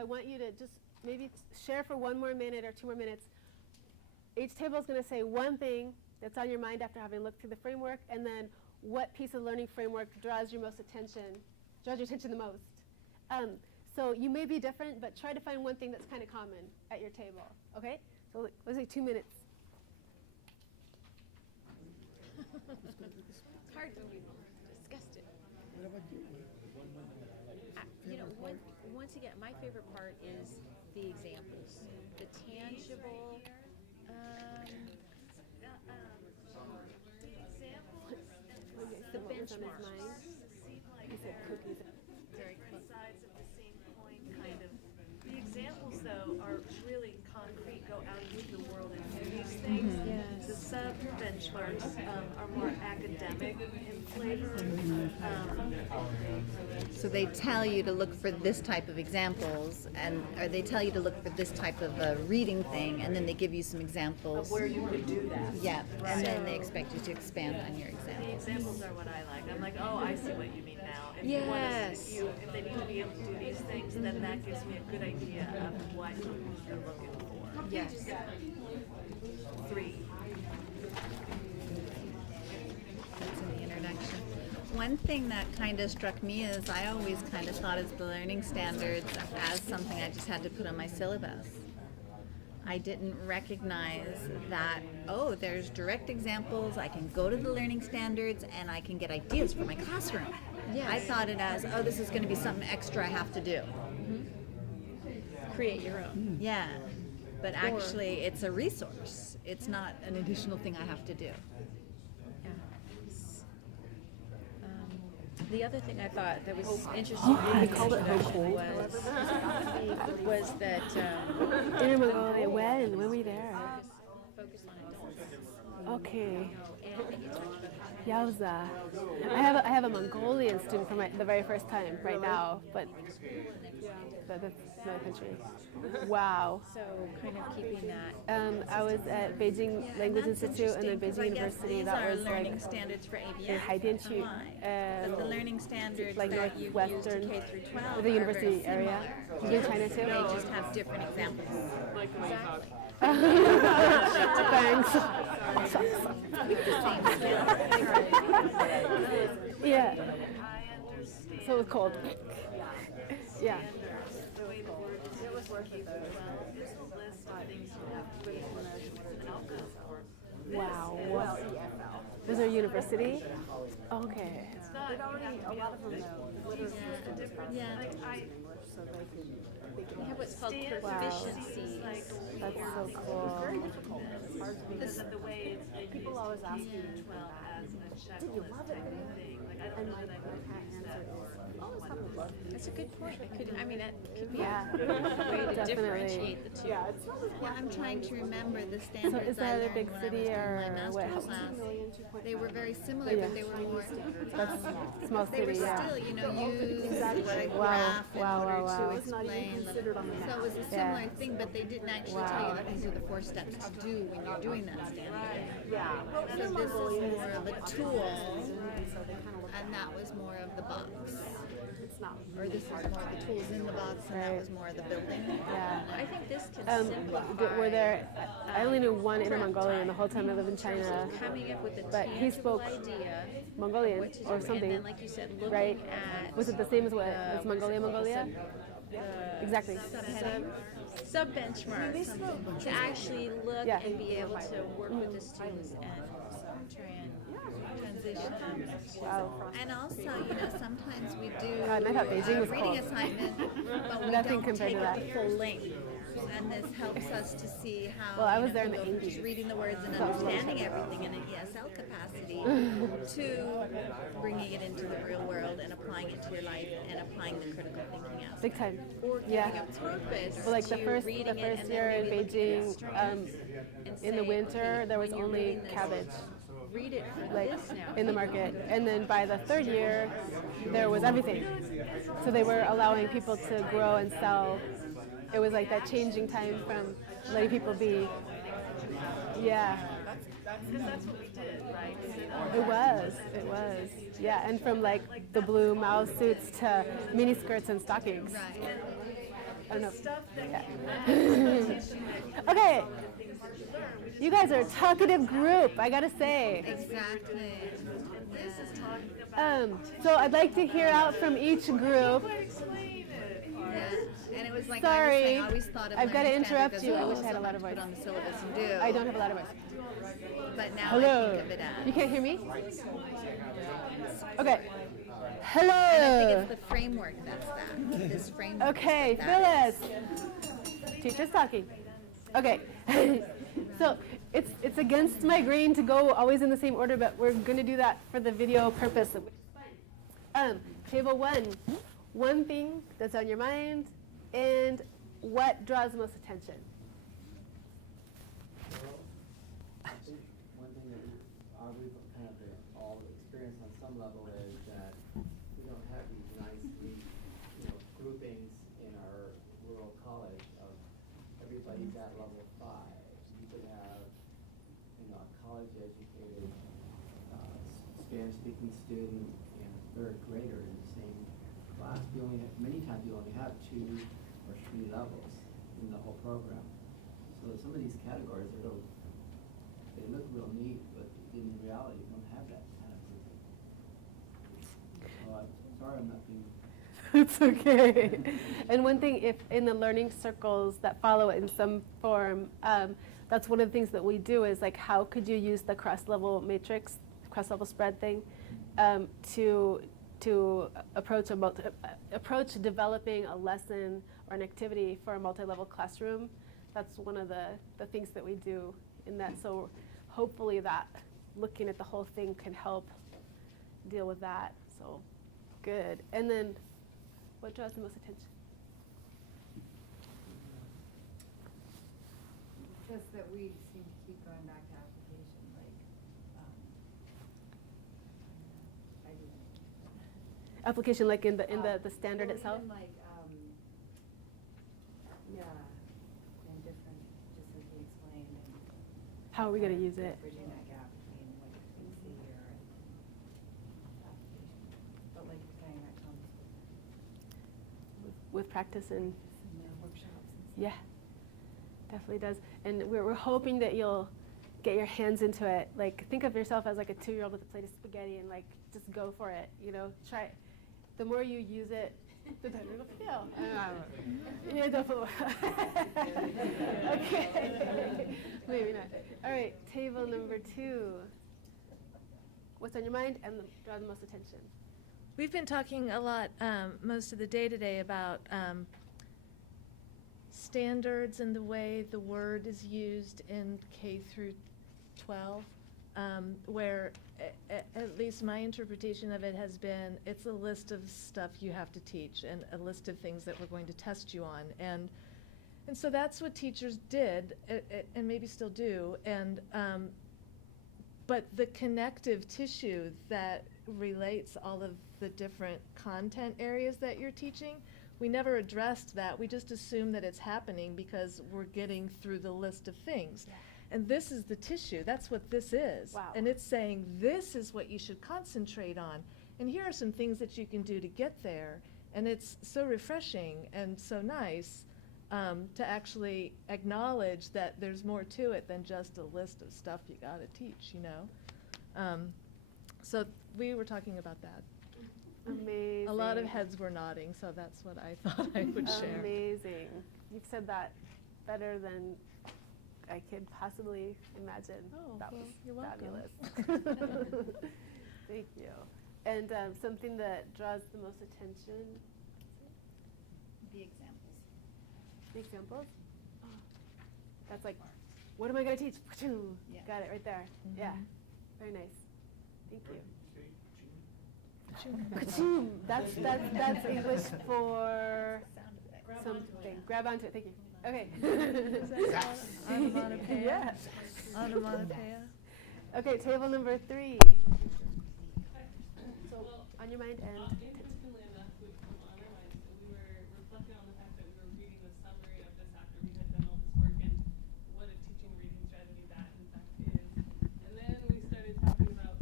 I want you to just maybe share for 1 more minute or 2 more minutes. Each table is going to say one thing that's on your mind after having looked through the framework, and then what piece of learning framework draws your attention the most. So you may be different, but try to find one thing that's kind of common at your table. Okay? So let's say 2 minutes. It's hard when you discussed it. What about you? Once again, my favorite part is the examples, the tangible. The benchmarks. He said cookies. Sides of the same coin, kind of. The examples, though, are really concrete, go out into the world and do these things. Yes. The sub-benchmarks are more academic in flavor. So they tell you to look for this type of examples, or they tell you to look for this type of reading thing, and then they give you some examples. Of where you could do that. Yeah, and then they expect you to expand on your The examples. examples are what I like. I'm like, oh, I see what you mean now. If Yes. you want to, if they need to be able to do these things, then that gives me a good idea of what you're looking for. Yes. 3. That's in the introduction. One thing that kind of struck me is I always kind of thought of the learning standards as something I just had to put on my syllabus. I didn't recognize that, oh, there's direct examples, I can go to the learning standards, and I can get ideas for my classroom. Yes. I thought it as, oh, this is going to be something extra I have to do. Create your own. Yeah, but actually it's a resource. It's not an additional thing I have to do. Yeah. The other thing I thought that was interesting was that Inner Mongolia, when were we there? focus on adults. Okay. And I think it's much better. Yowza. I have a Mongolian student for the very first time right now, but that's another country. Wow. So kind of keeping that. I was at Beijing Language Institute and then Beijing University. That was learning like standards for ABS. in Haidianqu, But the learning standards like that you use northwestern, to K through 12 the are university very area. similar. In China too. They just have different examples. Thanks. Yeah. I understand. So it's cold. Yeah. The way the word is used for K through 12. There's a list of things you have to read and outcome for. Wow. Those are university? Okay. It's not. You have to be able to do the difference. Yeah. Like We have what's called Standards, proficiencies. like That's so cool. because of the way people always ask me 12 as a checklist type of thing. Like I don't know that I would use that for That's a good point. That could be Yeah. a way to Definitely. differentiate the two. Yeah, I'm trying to remember the standards. So is that I a big learned when I city was doing or my master's what? class. They were very similar, Yeah. but they were more. That's small They were city, yeah. still, use what a Wow. graph in Wow, order wow, wow. to explain. So it was a similar thing, but they didn't actually tell you that these are the 4 steps to do when you're doing that standard. Yeah. So this is more of a tool, and that was more of the box. Or this is more of the tools in the box, and that was more of the building. Yeah. I think this can Um, simplify. were there? I only knew one Inner Mongolian the whole time I lived in China. Coming up with a But he tangible spoke idea, Mongolian which is, or and something, then, like you said, looking right? at Was it the same as what? As Mongolia, Mongolia? Exactly. sub benchmarks to actually look Yeah. and be able to work with the students and try and transition them. Wow. And also, sometimes we do God, I thought Beijing a was reading cool. assignment, but we Nothing don't compared take to that. the full length. And this helps us to see how Well, I was there in we the go from 80s. just reading the words and understanding everything in an ESL capacity to bringing it into the real world and applying it to your life and applying the critical thinking aspect. Big time. Or giving Yeah. a purpose Well, like the to first reading it and then year in maybe looking at Beijing, strengths and in the saying, winter okay, there was when you're only reading this, cabbage, read it for like this now. in the market, and then by the 3rd year there was everything. So they were allowing people to grow and sell. It was like that changing time from letting people be. Yeah. That's what we did, right? It was. Yeah, and from like the blue mouse suits to mini skirts and stockings. Right. I don't know. The stuff that Yeah. came out, the tissue that Okay. all the things you learn, we just You guys are a talkative group, I gotta say. Exactly. and this is talking about So I'd like to hear out from each group. explain it. Yeah. And it was like I was Sorry. saying, I always thought of I've gotta learning interrupt standards you. as I wish I had a something lot of to put voice. on the syllabus and do. I don't have a lot of voice. But now I Hello. think of it as. You can't hear me? Okay. And I think Hello. it's the framework that's that. This framework. Okay, is what that Phyllis. Teacher's talking. Okay. So it's against my grain to go always in the same order, but we're gonna do that for the video purpose. Table 1. One thing that's on your mind and what draws the most attention. Well, I think one thing that we've kind of all experienced on some level is that we don't have these nice, neat, groupings in our rural college of everybody's at level 5. You could have, a college-educated Spanish-speaking student and a third grader in the same class. Many times you only have 2 or 3 levels in the whole program. So some of these categories they look real neat, but in reality, you don't have that kind of grouping. So I'm sorry I'm not being. It's okay. And one thing, if in the learning circles that follow it in some form, that's one of the things that we do is like, how could you use the cross-level matrix, cross-level spread thing, to approach developing a lesson or an activity for a multi-level classroom. That's one of the things that we do in that. So hopefully that looking at the whole thing can help deal with that. So good. And then what draws the most attention? Just that we seem to keep going back to application, like, I do. Application like in the standard Well, itself? even like, yeah, and different, just like he explained, and. How are we going to use it? Bridging that gap between what we see here and application. But like you're saying, that comes With practice and with some workshops and stuff. yeah, definitely does. And we're hoping that you'll get your hands into it. Like, think of yourself as like a 2-year-old with a plate of spaghetti and like just go for it. Try it. The more you use it, the better it'll feel. Yeah, definitely. Okay. Maybe not. All right, table number 2. What's on your mind and draw the most attention? We've been talking a lot most of the day today about standards and the way the word is used in K through 12, where at least my interpretation of it has been it's a list of stuff you have to teach and a list of things that we're going to test you on. And so that's what teachers did and maybe still do. But the connective tissue that relates all of the different content areas that you're teaching, we never addressed that. We just assume that it's happening because we're getting through the list of things. Yeah. And this is the tissue. That's what this is. Wow. And it's saying this is what you should concentrate on. And here are some things that you can do to get there. And it's so refreshing and so nice to actually acknowledge that there's more to it than just a list of stuff you got to teach, So we were talking about that. Amazing. A lot of heads were nodding, so that's what I thought I would share. Amazing. You've said that better than I could possibly imagine. Oh, that well, was you're welcome. fabulous. Thank you. And something that draws the most attention, The examples. examples? That's like, what am I going to teach? Yeah. Got it right there. Yeah. Mhm. Very nice. Thank you. Ka-choom. That's English for something. Grab onto it. Thank you. Okay. Onomatopoeia? Yeah. Onomatopoeia? Okay, table number 3. So on your mind and Interestingly enough, would come on our minds, and we were reflecting on the fact that we were reading the summary of this after we had done all this work and what a teaching reading strategy that in fact is. And then we started talking about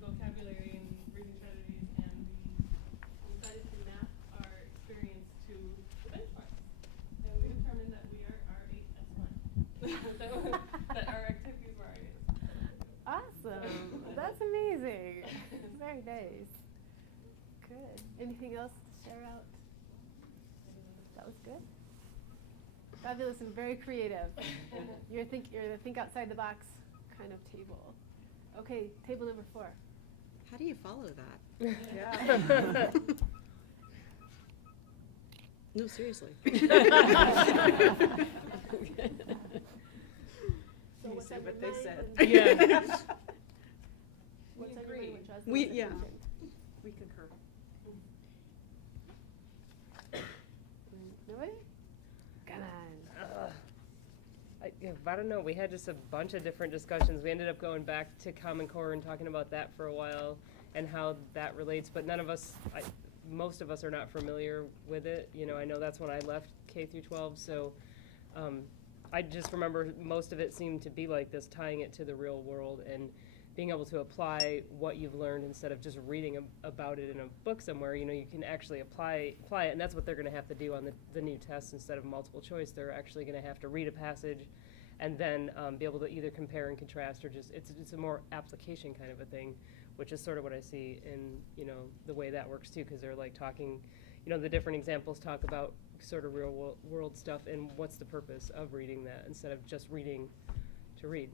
vocabulary and reading strategies, and we decided to map our experience to the benchmarks. that our activities were ideas. Awesome. That's amazing. Very nice. Good. Anything else to share out? That was good. Fabulous and very creative. You're the think outside the box kind of table. Okay, table number 4. How do you follow that? Yeah. No, seriously. So what's say on what your they mind said. and- Yeah. What's on your agree. mind when Jasmine We- was yeah. mentioned? We concur. Nobody? Come on. I don't know. We had just a bunch of different discussions. We ended up going back to Common Core and talking about that for a while and how that relates. But none of us, most of us are not familiar with it. You know, I know that's when I left K through 12. So I just remember most of it seemed to be like this, tying it to the real world and being able to apply what you've learned instead of just reading about it in a book somewhere. You know, you can actually apply it, and that's what they're going to have to do on the new tests instead of multiple choice. They're actually going to have to read a passage and then be able to either compare and contrast, or just it's a more application kind of a thing, which is sort of what I see in, you know, the way that works too, because they're like talking, you know, the different examples talk about sort of real world stuff and what's the purpose of reading that instead of just reading to read.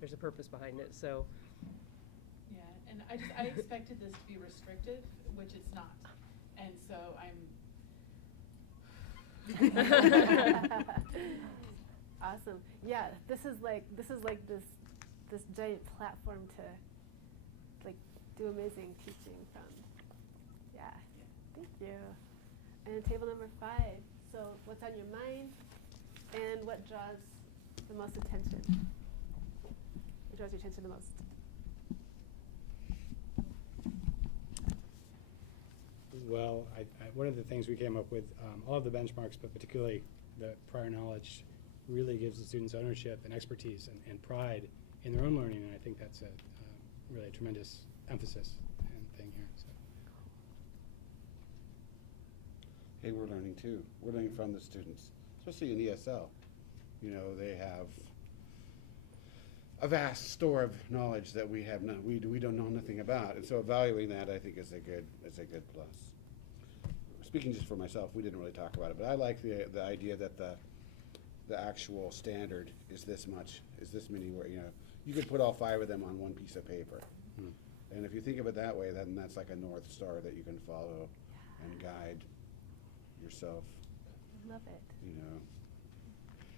There's a purpose behind it. So Yeah, and I expected this to be restrictive, which it's not. And so Awesome. Yeah, this is like this giant platform to like do amazing teaching from. Yeah. Thank you. And table number 5. So what's on your mind and what draws the most attention? What draws your attention the most? Well, one of the things we came up with, all of the benchmarks, but particularly the prior knowledge, really gives the students ownership and expertise and pride in their own learning, and I think that's really a tremendous emphasis and thing here. So. Hey, we're learning too. We're learning from the students, especially in ESL. You know, they have a vast store of knowledge that we have not, we don't know nothing about, and so evaluating that, I think, is a good plus. Speaking just for myself, we didn't really talk about it, but I like the idea that the actual standard is this much, is this many, you know, you could put all 5 of them on one piece of paper. And if you think of it that way, then that's like a North Star that you can follow and guide yourself. Love it. You know,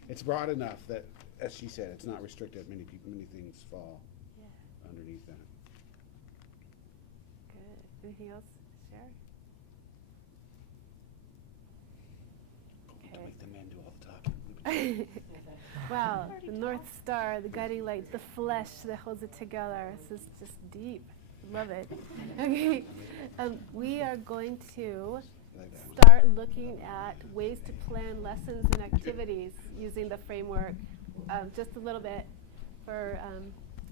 it's broad enough that, as she said, it's not restricted. Many things fall underneath that. Good. Anything else to share? Don't make the men do all the talking. Wow, the North Star, the guiding light, the flesh that holds it together. This is just deep. Love it. Okay, we are going to Like that. start looking at ways to plan lessons and activities using the framework just a little bit for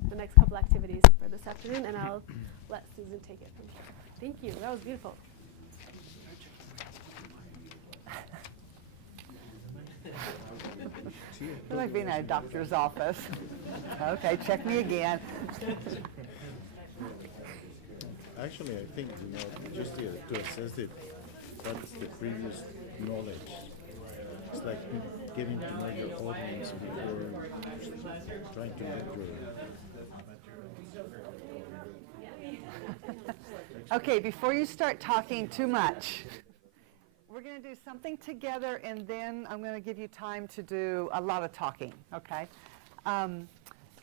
the next couple activities for this afternoon, and I'll let Susan take it from here. Thank you. That was beautiful. It's like being at a doctor's office. Okay, check me again. Actually, I think, you know, just to assess it, what's the previous knowledge. It's like getting to know your audience before trying to make your... Okay, before you start talking too much, we're going to do something together, and then I'm going to give you time to do a lot of talking, okay?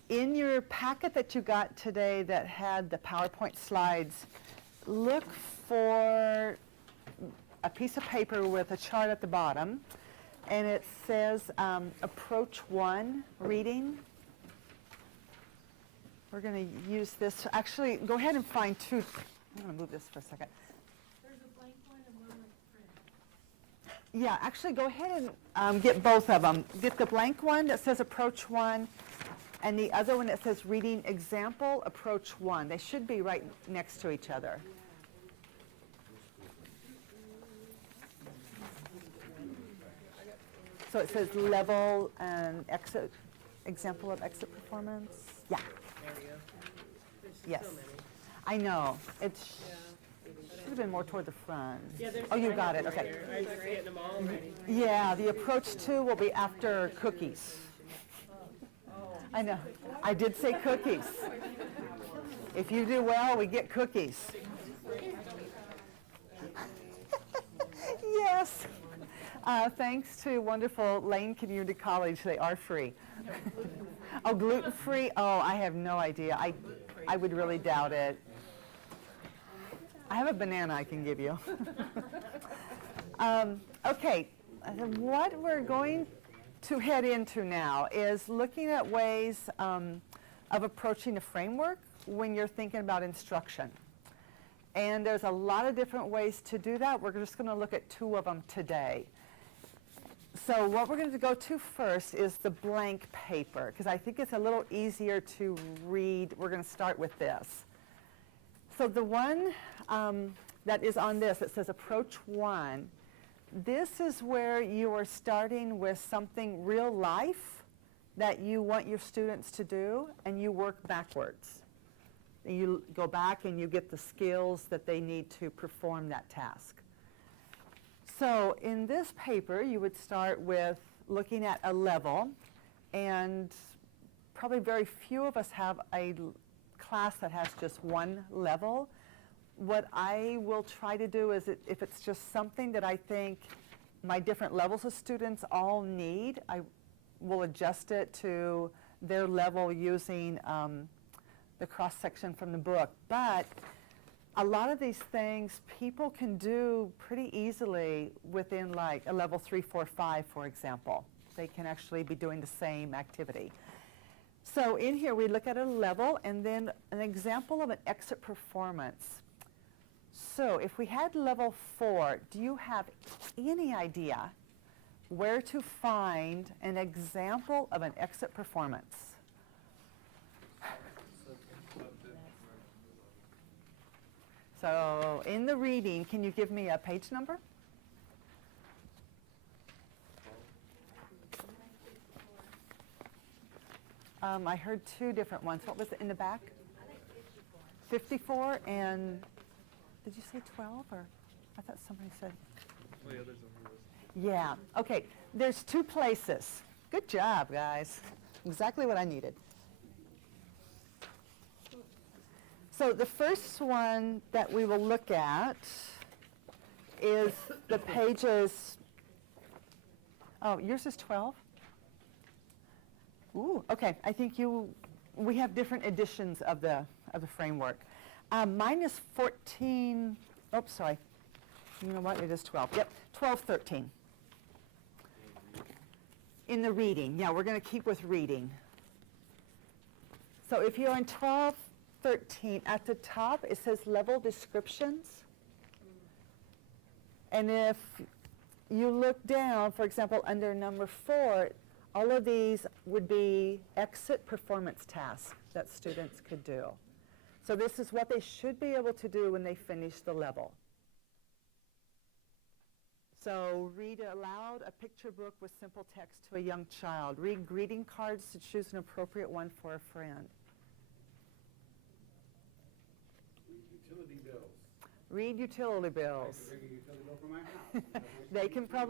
In your packet that you got today that had the PowerPoint slides, look for a piece of paper with a chart at the bottom, and it says Approach 1 Reading. We're going to use this. Actually, go ahead and find 2. I'm going to move this for a second. there's a blank one and one with print. Yeah, actually, go ahead and get both of them. Get the blank one that says Approach 1, and the other one that says Reading Example, Approach 1. They should be right next to each other. So it says Level and Exit. example of exit performance? Yeah, There we go. There's yes. so many. I know, it Yeah. should have been more toward the front. Yeah, there's. Oh, you I got have it, them right okay. here. I'm just getting them all ready. Yeah, the approach 2 will be after cookies. I know, I did say cookies. If you do well, we get cookies. Yes. Thanks to wonderful Lane Community College, they are free. Oh, gluten-free? Oh, I have no idea. I would really doubt it. I have a banana I can give you. Okay, what we're going to head into now is looking at ways of approaching a framework when you're thinking about instruction. And there's a lot of different ways to do that. We're just going to look at 2 of them today. So what we're going to go to first is the blank paper, because I think it's a little easier to read. We're going to start with this. So the one that is on this, it says approach 1. This is where you are starting with something real life that you want your students to do, and you work backwards. You go back and you get the skills that they need to perform that task. So in this paper, you would start with looking at a level, and probably very few of us have a class that has just one level. What I will try to do is, if it's just something that I think my different levels of students all need, I will adjust it to their level using the cross-section from the book. But a lot of these things people can do pretty easily within like a level 3, 4, 5, for example. They can actually be doing the same activity. So in here we look at a level and then an example of an exit performance. So if we had level 4, do you have any idea where to find an example of an exit performance? So in the reading, can you give me a page number? I heard 2 different ones. What was it in the back? 54, and did you say 12, or I thought somebody said? Oh, yeah, there's a list. Yeah, okay. There's 2 places. Good job, guys. Exactly what I needed. So the first one that we will look at is the pages, oh, yours is 12? Ooh, okay, I think we have different editions of the framework. Mine is 14, oops, sorry. You know what, it is 12. Yep, 12, 13. In the reading, yeah, we're going to keep with reading. So if you're on 12, 13, at the top it says level descriptions. And if you look down, for example, under number 4, all of these would be exit performance tasks that students could do. So this is what they should be able to do when they finish the level. So read aloud a picture book with simple text to a young child. Read greeting cards to choose an appropriate one for a friend. Utility bills. Read utility bills. Bring a utility bill from my house. They can probably